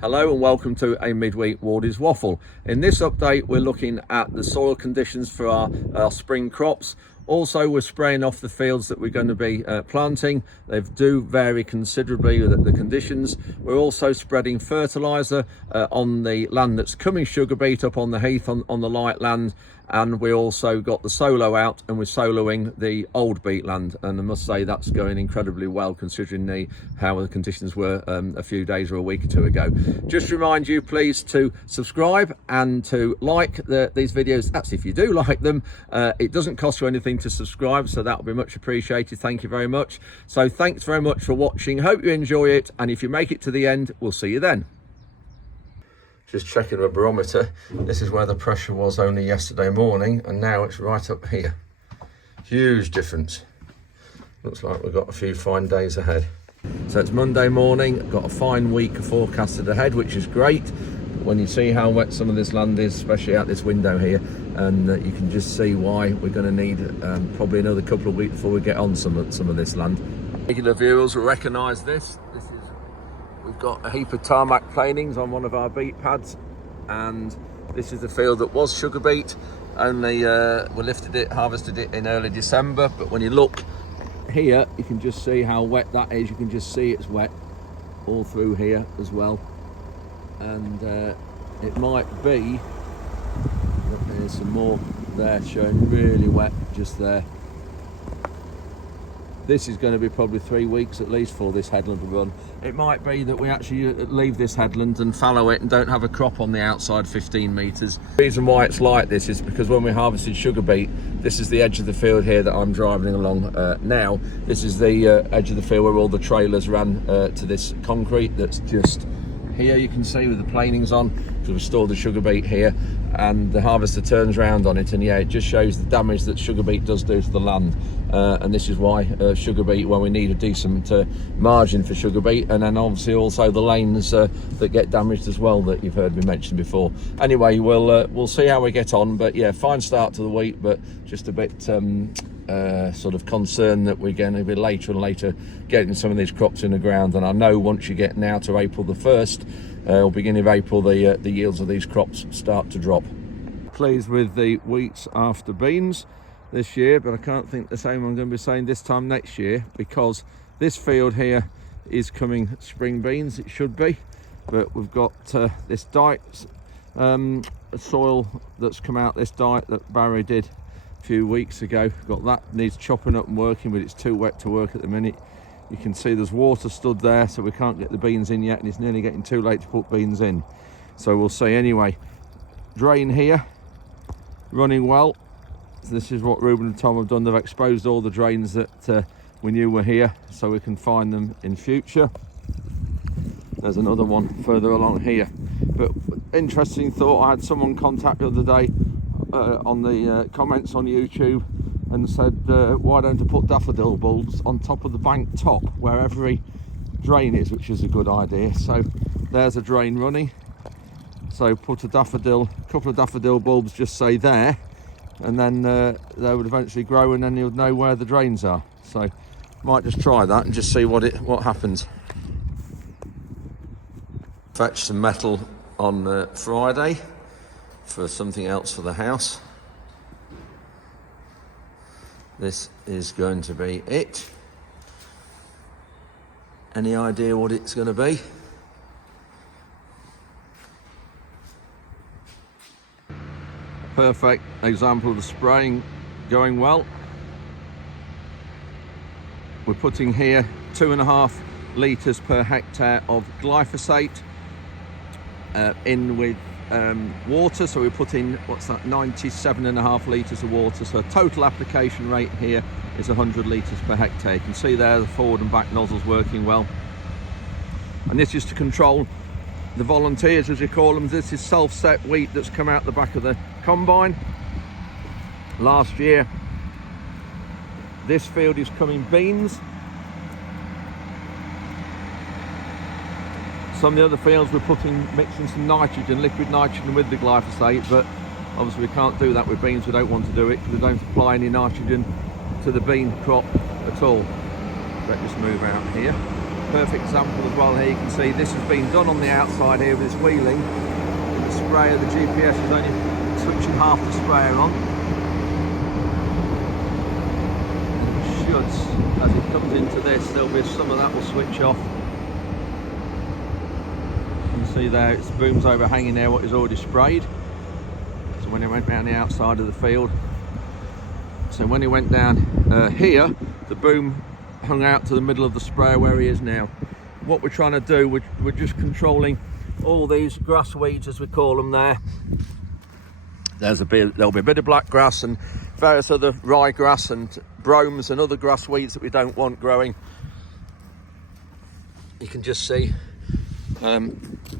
Hello and welcome to a midweek Wardy's Waffle. In this update we're looking at the soil conditions for our spring crops. Also we're spraying off the fields that we're going to be planting. They do vary considerably with the conditions. We're also spreading fertiliser on the land that's coming sugar beet up on the heath on the light land, and we also got the solo out and we're soloing the old beet land, and I must say that's going incredibly well considering how the conditions were a few days or a week or two ago. Just remind you please to subscribe and to like these videos. That's if you do like them. It doesn't cost you anything to subscribe, so that'll be much appreciated. Thank you very much. So thanks very much for watching. Hope you enjoy it, and if you make it to the end, we'll see you then. Just checking the barometer. This is where the pressure was only yesterday morning, and now it's right up here. Huge difference. Looks like we've got a few fine days ahead. So it's Monday morning. Got a fine week forecasted ahead, which is great. When you see how wet some of this land is, especially out this window here, and you can just see why we're going to need probably another couple of weeks before we get on some of this land. Regular viewers will recognise this. We've got a heap of tarmac planings on one of our beet pads, and this is the field that was sugar beet. Only we harvested it in early December, but when you look here you can just see how wet that is. You can just see it's wet all through here as well, and it might be, there's some more there showing really wet just there. This is going to be probably 3 weeks at least for this headland to run. It might be that we actually leave this headland and fallow it and don't have a crop on the outside 15 metres. The reason why it's like this is because when we harvested sugar beet, this is the edge of the field here that I'm driving along now. This is the edge of the field where all the trailers ran to this concrete that's just here, you can see with the planings on, because we stored the sugar beet here, and the harvester turns round on it, and yeah, it just shows the damage that sugar beet does do to the land. And this is why sugar beet, when we need a decent margin for sugar beet, and then obviously also the lanes that get damaged as well, that you've heard me mention before. Anyway, we'll see how we get on, but yeah, fine start to the week, but just a bit sort of concerned that we're going to be later and later getting some of these crops in the ground. And I know once you get now to April the 1st or beginning of April, the yields of these crops start to drop. Pleased with the wheats after beans this year, but I can't think the same I'm going to be saying this time next year, because this field here is coming spring beans, it should be, but we've got this dike soil that's come out, this dike that Barry did a few weeks ago. Got that, needs chopping up and working, but it's too wet to work at the minute. You can see there's water stood there, so we can't get the beans in yet, and it's nearly getting too late to put beans in, so we'll see. Anyway, drain here running well. So this is what Ruben and Tom have done. They've exposed all the drains that we knew were here, so we can find them in future. There's another one further along here. But interesting thought, I had someone contact the other day on the comments on YouTube and said, why don't I put daffodil bulbs on top of the bank top where every drain is, which is a good idea. So there's a drain running, so put a couple of daffodil bulbs just say there, and then they would eventually grow, and then you'll know where the drains are. So might just try that and just see what happens. Fetched some metal on Friday for something else for the house. This is going to be it. Any idea what it's going to be? Perfect example of the spraying going well. We're putting here 2.5 litres per hectare of glyphosate in with water, so we put in, what's that, 97.5 litres of water, so total application rate here is 100 litres per hectare. You can see there the forward and back nozzles working well, and this is to control the volunteers, as you call them. This is self-set wheat that's come out the back of the combine. Last year this field is coming beans. Some of the other fields we're mixing some nitrogen, liquid nitrogen with the glyphosate, but obviously we can't do that with beans. We don't want to do it because we don't apply any nitrogen to the bean crop at all. Let's just move out here. perfect example as well here. You can see this has been done on the outside here with this wheeling. The sprayer, the GPS is only switching half the sprayer on. And it should, as it comes into this, there'll be some of that will switch off. You can see there, it's boom's overhanging there what is already sprayed. So when it went down the outside of the field, so when he went down here, the boom hung out to the middle of the sprayer where he is now. What we're trying to do, we're just controlling all these grass weeds, as we call them there. There'll be a bit of black grass and various other ryegrass and bromes and other grass weeds that we don't want growing. You can just see a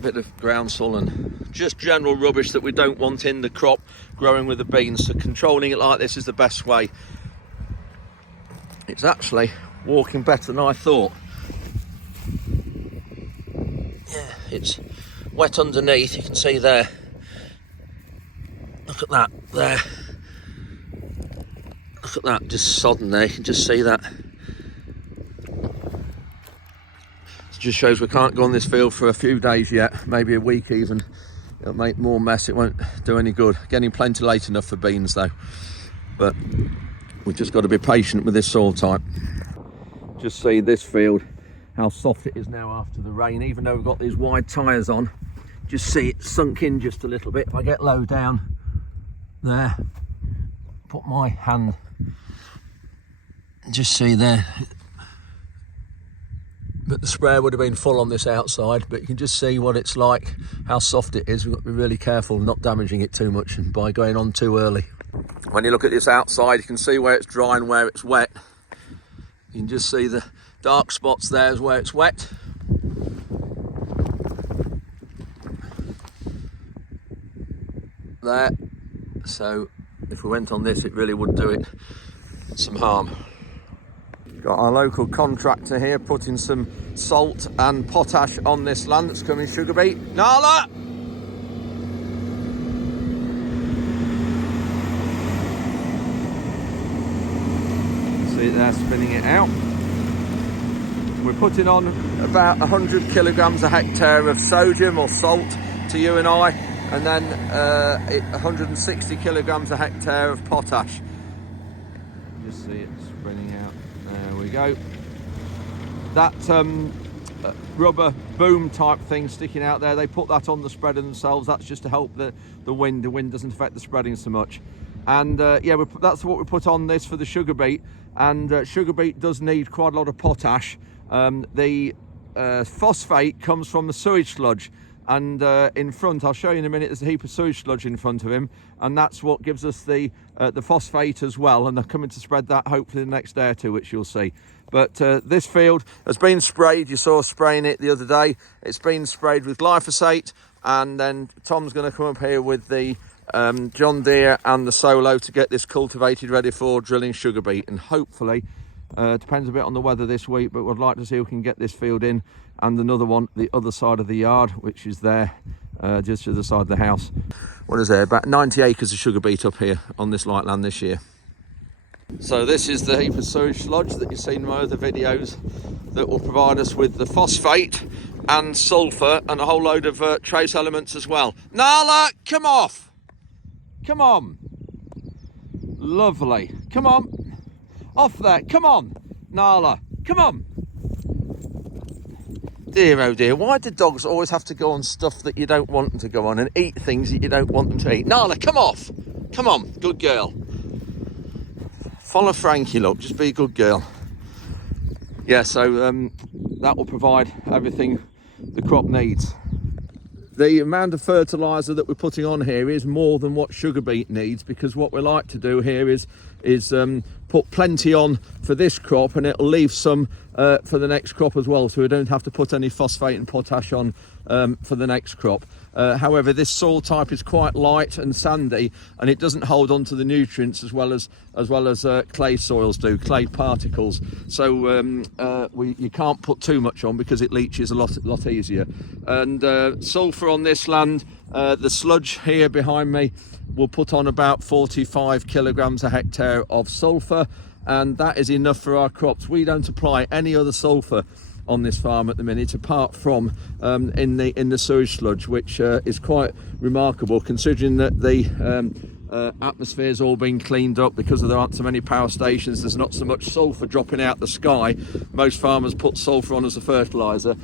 bit of groundsel and just general rubbish that we don't want in the crop growing with the beans. So controlling it like this is the best way. It's actually walking better than I thought. Yeah, it's wet underneath, you can see there. Look at that there. Look at that, just sodden there, you can just see that. It just shows we can't go on this field for a few days yet, maybe a week even. It'll make more mess, it won't do any good. Getting plenty late enough for beans though. But we've just got to be patient with this soil type. Just see this field, how soft it is now after the rain, even though we've got these wide tyres on. Just see it sunk in just a little bit. If I get low down there, put my hand, just see there. But the sprayer would have been full on this outside, but you can just see what it's like, how soft it is. We've got to be really careful not damaging it too much and by going on too early. When you look at this outside, you can see where it's dry and where it's wet. You can just see the dark spots there is where it's wet. There. So if we went on this, it really would do it some harm. Got our local contractor here putting some salt and potash on this land that's coming sugar beet. Nala! See it there, spinning it out. We're putting on about 100 kilograms a hectare of sodium or salt to you and I, and then 160 kilograms a hectare of potash. Just see it spinning out. There we go. That rubber boom type thing sticking out there, they put that on the spreader themselves. That's just to help the wind. The wind doesn't affect the spreading so much. And yeah, that's what we put on this for the sugar beet. And sugar beet does need quite a lot of potash. The phosphate comes from the sewage sludge, and in front, I'll show you in a minute, there's a heap of sewage sludge in front of him, and that's what gives us the phosphate as well. And they're coming to spread that hopefully the next day or two, which you'll see. But this field has been sprayed. You saw us spraying it the other day. It's been sprayed with glyphosate, and then Tom's going to come up here with the John Deere and the Solo to get this cultivated ready for drilling sugar beet. And hopefully, depends a bit on the weather this week, but we'd like to see if we can get this field in, and another one the other side of the yard, which is there just to the side of the house. What is there? About 90 acres of sugar beet up here on this light land this year. So this is the heap of sewage sludge that you've seen in my other videos that will provide us with the phosphate and sulphur and a whole load of trace elements as well. Nala, come off! Come on. Lovely. Come on. Off there. Come on. Nala. Come on. Dear oh dear, why do dogs always have to go on stuff that you don't want them to go on and eat things that you don't want them to eat? Nala, come off. Come on. Good girl. Follow Frankie, look. Just be a good girl. Yeah, so that will provide everything the crop needs. The amount of fertiliser that we're putting on here is more than what sugar beet needs, because what we like to do here is put plenty on for this crop, and it'll leave some for the next crop as well, so we don't have to put any phosphate and potash on for the next crop. However, this soil type is quite light and sandy, and it doesn't hold on to the nutrients as well as clay soils do, clay particles. So you can't put too much on because it leaches a lot easier. And sulphur on this land, the sludge here behind me will put on about 45 kilograms a hectare of sulphur, and that is enough for our crops. We don't apply any other sulphur on this farm at the minute, apart from in the sewage sludge, which is quite remarkable considering that the atmosphere's all been cleaned up because there aren't so many power stations. There's not so much sulphur dropping out the sky. Most farmers put sulphur on as a fertilizer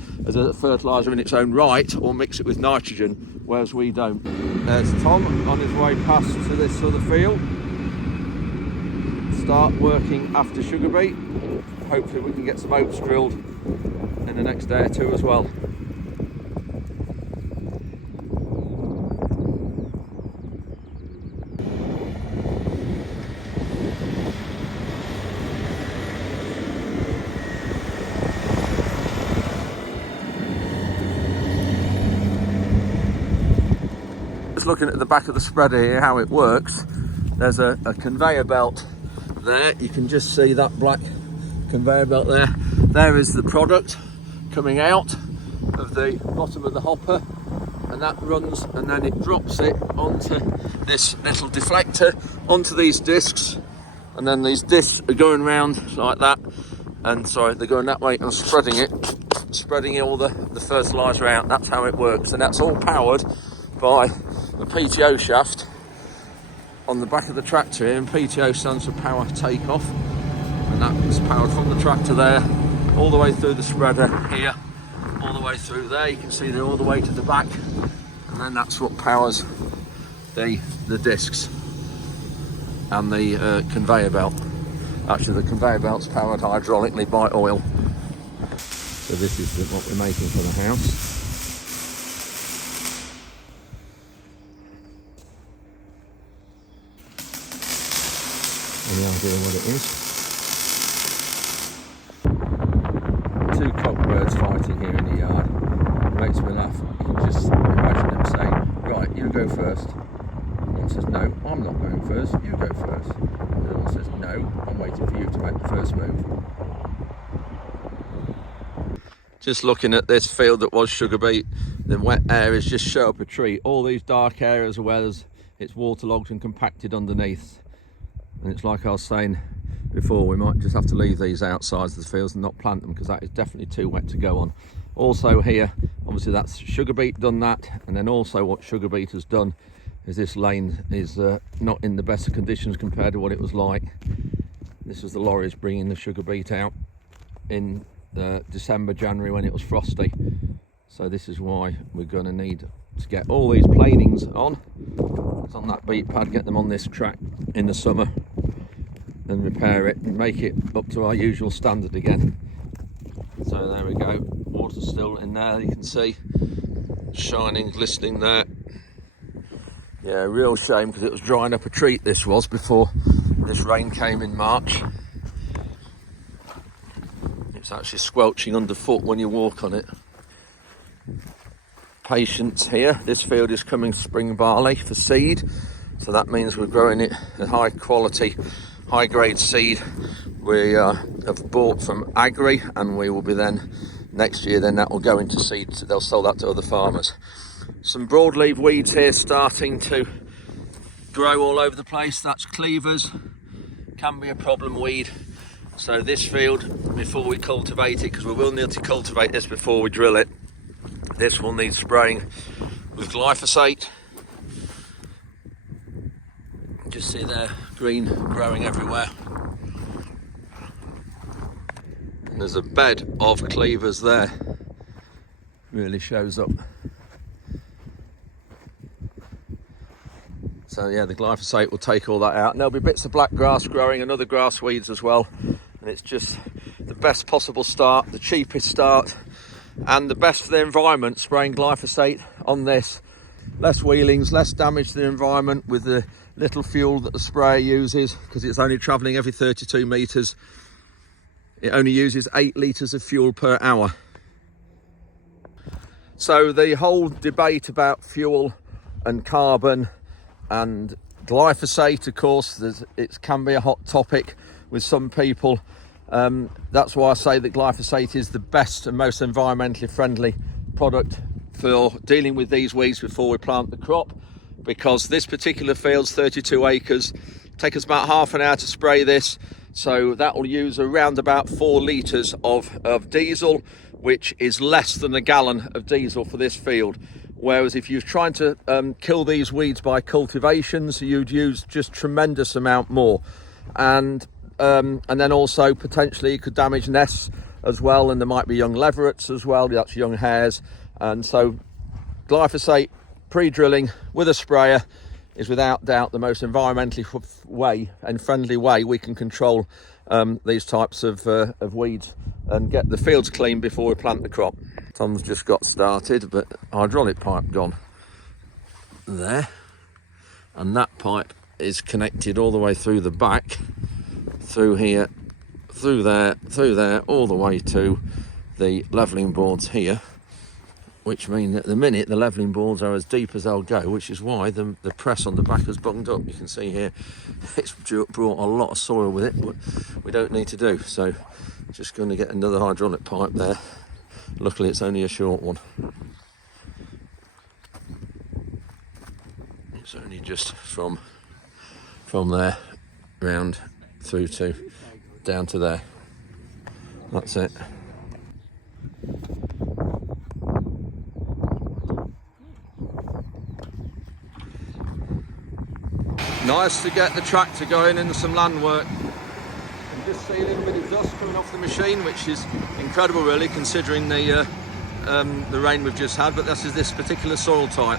in its own right, or mix it with nitrogen, whereas we don't. There's Tom on his way past to this other field. Start working after sugar beet. Hopefully we can get some oats drilled in the next day or two as well. Just looking at the back of the spreader here, how it works. There's a conveyor belt there. You can just see that black conveyor belt there. There is the product coming out of the bottom of the hopper, and that runs, and then it drops it onto this little deflector, onto these discs, and then these discs are going round like that, and sorry, they're going that way and spreading all the fertilizer out. That's how it works, and that's all powered by a PTO shaft on the back of the tractor here, and PTO stands for power takeoff, and that is powered from the tractor there all the way through the spreader here, all the way through there. You can see they're all the way to the back, and then that's what powers the discs and the conveyor belt. Actually, the conveyor belt's powered hydraulically by oil. So this is what we're making for the house. Any idea what it is? Two cockbirds fighting here in the yard. It makes me laugh. You can just imagine them saying, right, you go first. One says, no, I'm not going first, you go first. And the other one says, no, I'm waiting for you to make the first move. Just looking at this field that was sugar beet, the wet areas just show up a tree. All these dark areas are where it's waterlogged and compacted underneath. And it's like I was saying before, we might just have to leave these outsides of the fields and not plant them, because that is definitely too wet to go on. Also here, obviously that's sugar beet done that, and then also what sugar beet has done is this lane is not in the best of conditions compared to what it was like. This is the lorries bringing the sugar beet out in December, January, when it was frosty. So this is why we're going to need to get all these planings on that beet pad, get them on this track in the summer, and repair it and make it up to our usual standard again. So there we go, water's still in there, you can see, shining, glistening there. Yeah, real shame, because it was drying up a treat, this was, before this rain came in March. It's actually squelching underfoot when you walk on it. Patience here. This field is coming spring barley for seed, so that means we're growing it a high quality, high grade seed we have bought from Agri, and we will be then next year, then that will go into seed, so they'll sell that to other farmers. Some broadleaf weeds here starting to grow all over the place. That's cleavers, can be a problem weed. So this field, before we cultivate it, because we will need to cultivate this before we drill it, this will need spraying with glyphosate. Just see there, green growing everywhere. And there's a bed of cleavers there, really shows up. So yeah, the glyphosate will take all that out, and there'll be bits of black grass growing and other grass weeds as well. And it's just the best possible start, the cheapest start, and the best for the environment, spraying glyphosate on this. Less wheelings, less damage to the environment with the little fuel that the sprayer uses, because it's only travelling every 32 metres. It only uses 8 litres of fuel per hour. So the whole debate about fuel and carbon and glyphosate, of course, it can be a hot topic with some people. That's why I say that glyphosate is the best and most environmentally friendly product for dealing with these weeds before we plant the crop, because this particular field's 32 acres, take us about half an hour to spray this, so that will use around about 4 litres of diesel, which is less than a gallon of diesel for this field. Whereas if you're trying to kill these weeds by cultivations, you'd use just tremendous amount more. And then also potentially you could damage nests as well, and there might be young leverets as well, that's young hares. And so glyphosate pre-drilling with a sprayer is without doubt the most environmentally way and friendly way we can control these types of weeds and get the fields clean before we plant the crop. Tom's just got started, but hydraulic pipe gone there, and that pipe is connected all the way through the back, through here, through there, all the way to the levelling boards here, which mean that at the minute the levelling boards are as deep as they'll go, which is why the press on the back has bunged up. You can see here it's brought a lot of soil with it, but we don't need to do so. Just going to get another hydraulic pipe there. Luckily it's only a short one. It's only just from there round through to down to there. That's it. Nice to get the tractor going and some land work. You can just see a little bit of dust coming off the machine, which is incredible really, considering the rain we've just had, but this is this particular soil type.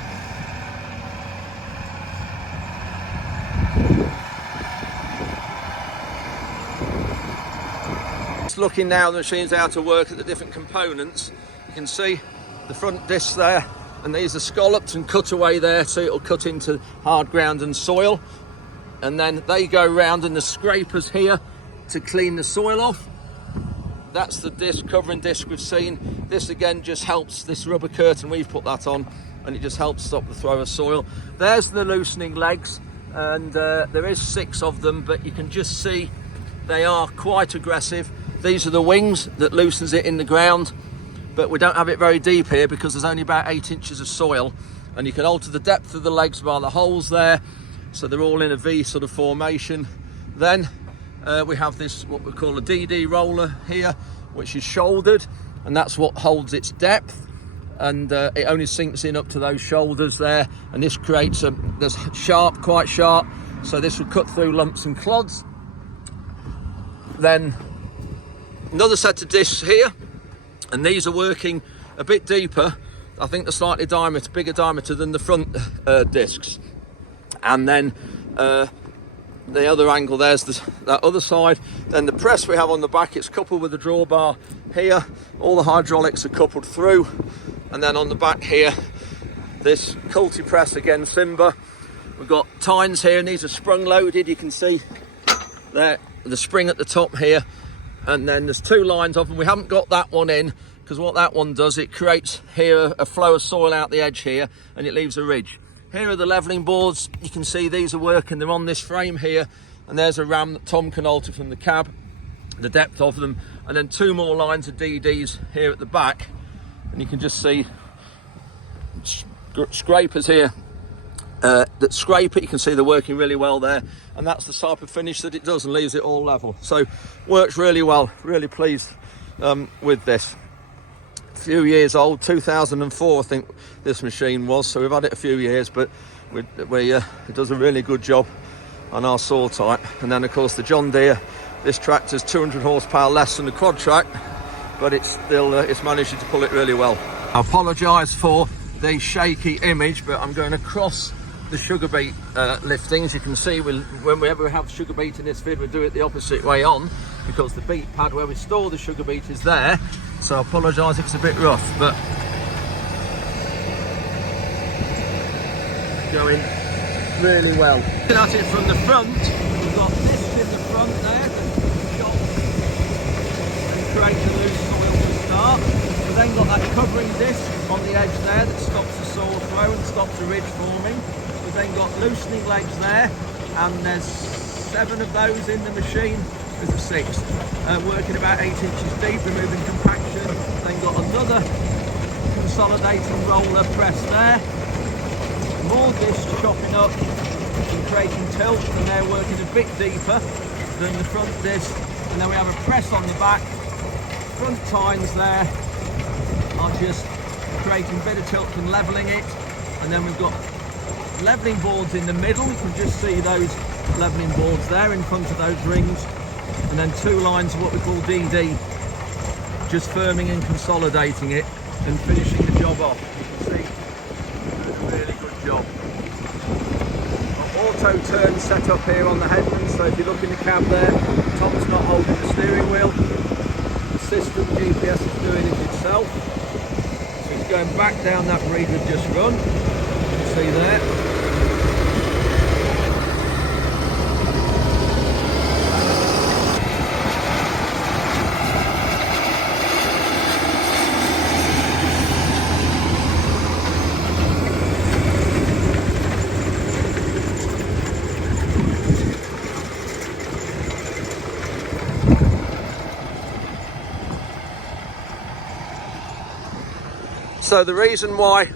Just looking now, the machine's out to work at the different components. You can see the front discs there, and these are scalloped and cut away there, so it'll cut into hard ground and soil. And then they go round in the scrapers here to clean the soil off. That's the disc, covering disc we've seen. This again just helps, this rubber curtain, we've put that on, and it just helps stop the flow of soil. There's the loosening legs, and there is 6 of them, but you can just see they are quite aggressive. These are the wings that loosens it in the ground, but we don't have it very deep here because there's only about 8 inches of soil, and you can alter the depth of the legs by the holes there, so they're all in a V sort of formation. Then we have this, what we call a DD roller here, which is shouldered, and that's what holds its depth, and it only sinks in up to those shoulders there, and this creates there's sharp, quite sharp, so this will cut through lumps and clods. Then another set of discs here, and these are working a bit deeper. I think they're slightly bigger diameter than the front discs. And then the other angle, there's that other side. Then the press we have on the back, it's coupled with a drawbar here. All the hydraulics are coupled through. And then on the back here, this Culti press, again Simba. We've got tines here, and these are sprung loaded. You can see there, the spring at the top here. And then there's 2 lines of them. We haven't got that one in, because what that one does, it creates here a flow of soil out the edge here, and it leaves a ridge. Here are the levelling boards. You can see these are working. They're on this frame here, and there's a ram that Tom can alter from the cab, the depth of them, and then 2 more lines of DDs here at the back, and you can just see scrapers here that scrape it. You can see they're working really well there, and that's the type of finish that it does, and leaves it all level. So works really well. Really pleased with this. A few years old, 2004 I think this machine was, so we've had it a few years, but it does a really good job on our soil type. And then of course the John Deere, this tractor's 200 horsepower less than the quad track, but it's still it's managing to pull it really well. I apologise for the shaky image, but I'm going across the sugar beet liftings. You can see whenever we have sugar beet in this vid, we do it the opposite way on, because the beet pad where we store the sugar beet is there. So I apologise if it's a bit rough, but going really well. Looking at it from the front, we've got this in the front there, and creates a loose soil to start. We've then got that covering disc on the edge there that stops the soil flow and stops the ridge forming. We've then got loosening legs there, and there's 7 of those in the machine. There's a 6th, working about 8 inches deep, removing compaction. Then got another consolidating roller press there. More discs chopping up and creating tilt, and they're working a bit deeper than the front disc. And then we have a press on the back, front tines there, are just creating a bit of tilt and levelling it, and then we've got levelling boards in the middle. You can just see those levelling boards there in front of those rings, and then 2 lines of what we call DD, just firming and consolidating it and finishing the job off. You can see doing a really good job. Auto turn set up here on the headland, so if you look in the cab there, Tom's not holding the steering wheel. The system GPS is doing it itself. So it's going back down that reed we've just run. You can see there. So the reason why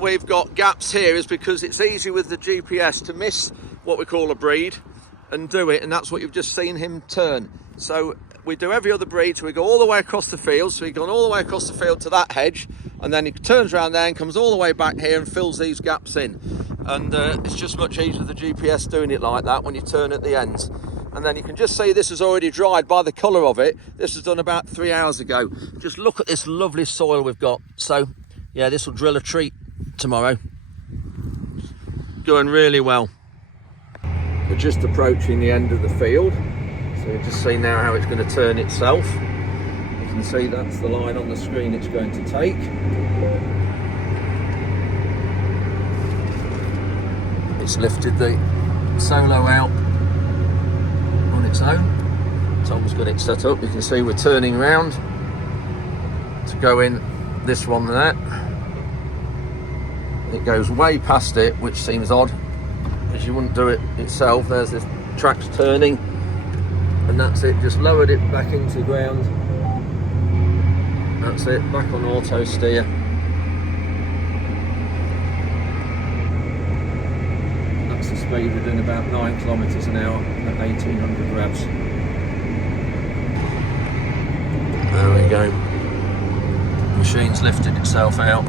we've got gaps here is because it's easy with the GPS to miss what we call a breed and do it, and that's what you've just seen him turn. So we do every other breed, so we go all the way across the field, so he's gone all the way across the field to that hedge, and then he turns around there and comes all the way back here and fills these gaps in. And it's just much easier with the GPS doing it like that when you turn at the ends. And then you can just see this is already dried by the colour of it. This was done about 3 hours ago. Just look at this lovely soil we've got. So yeah, this will drill a treat tomorrow. Going really well. We're just approaching the end of the field. So you just see now how it's going to turn itself. You can see that's the line on the screen it's going to take. It's lifted the solo out on its own. Tom's got it set up. You can see we're turning round to go in this one there. It goes way past it, which seems odd, because you wouldn't do it itself. There's this track's turning, and that's it. Just lowered it back into the ground. That's it, back on auto steer. That's the speed. We're doing about 9 kilometres an hour at 1800 revs. There we go. Machine's lifted itself out.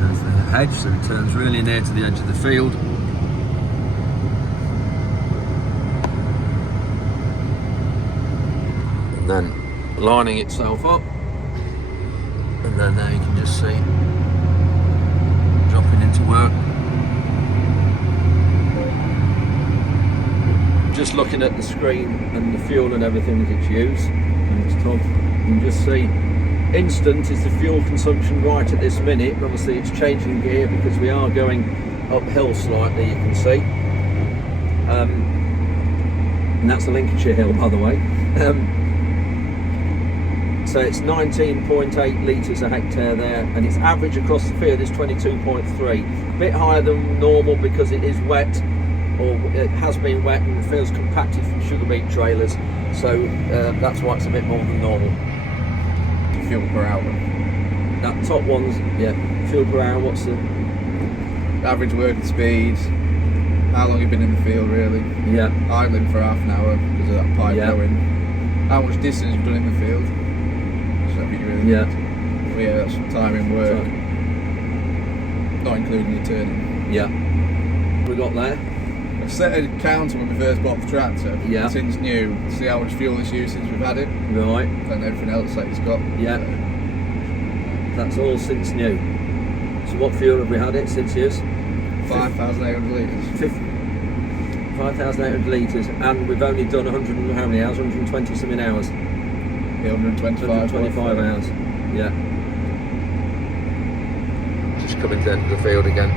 There's the hedge, so it turns really near to the edge of the field. And then lining itself up. And then there you can just see dropping into work. Just looking at the screen and the fuel and everything that it's used, and it's top, you can just see instant is the fuel consumption right at this minute. Obviously it's changing gear because we are going uphill slightly, you can see, and that's the Lincolnshire hill, by the way. So it's 19.8 litres a hectare there, and its average across the field is 22.3, a bit higher than normal because it is wet, or it has been wet and it feels compacted from sugar beet trailers, so that's why it's a bit more than normal. Fuel per hour. That top one's, yeah, fuel per hour. What's the average working speed? How long you've been in the field, really? Yeah. Idling for half an hour because of that pipe going. How much distance you've done in the field? So that'd be really good. Well, yeah, that's time in work. Not including your turning. Yeah. We got there. I've set a counter when we first bought the tractor. Yeah. Since new, to see how much fuel it's used since we've had it. Right. And everything else that it's got. Yeah. That's all since new. So what fuel have we had it since use? 5,800 litres. 5,800 litres, and we've only done 100 and how many hours? 120 something hours. Yeah, 125 hours. Yeah. Just coming to the end of the field again.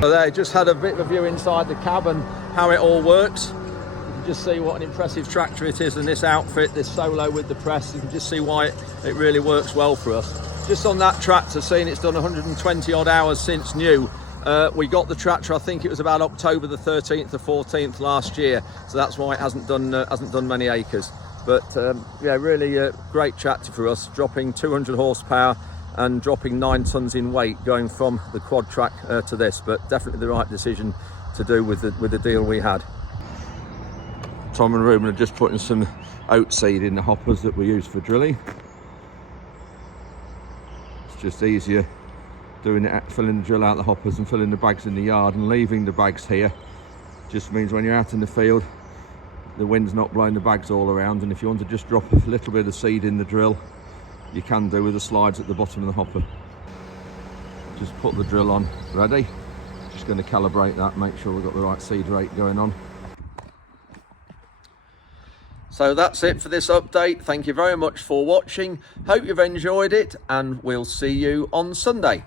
So there, just had a bit of a view inside the cab and how it all works. You can just see what an impressive tractor it is, and this outfit, this solo with the press, you can just see why it really works well for us. Just on that tractor, seeing it's done 120 odd hours since new. We got the tractor, I think it was about October the 13th or 14th last year, so that's why it hasn't done many acres. But yeah, really great tractor for us, dropping 200 horsepower and dropping 9 tons in weight, going from the quad track to this, but definitely the right decision to do with the deal we had. Tom and Ruben are just putting some oat seed in the hoppers that we use for drilling. It's just easier doing it, filling the drill out the hoppers and filling the bags in the yard, and leaving the bags here just means when you're out in the field the wind's not blowing the bags all around, and if you want to just drop a little bit of seed in the drill, you can do with the slides at the bottom of the hopper. Just put the drill on ready. Just going to calibrate that, make sure we've got the right seed rate going on. So that's it for this update. Thank you very much for watching. Hope you've enjoyed it, and we'll see you on Sunday.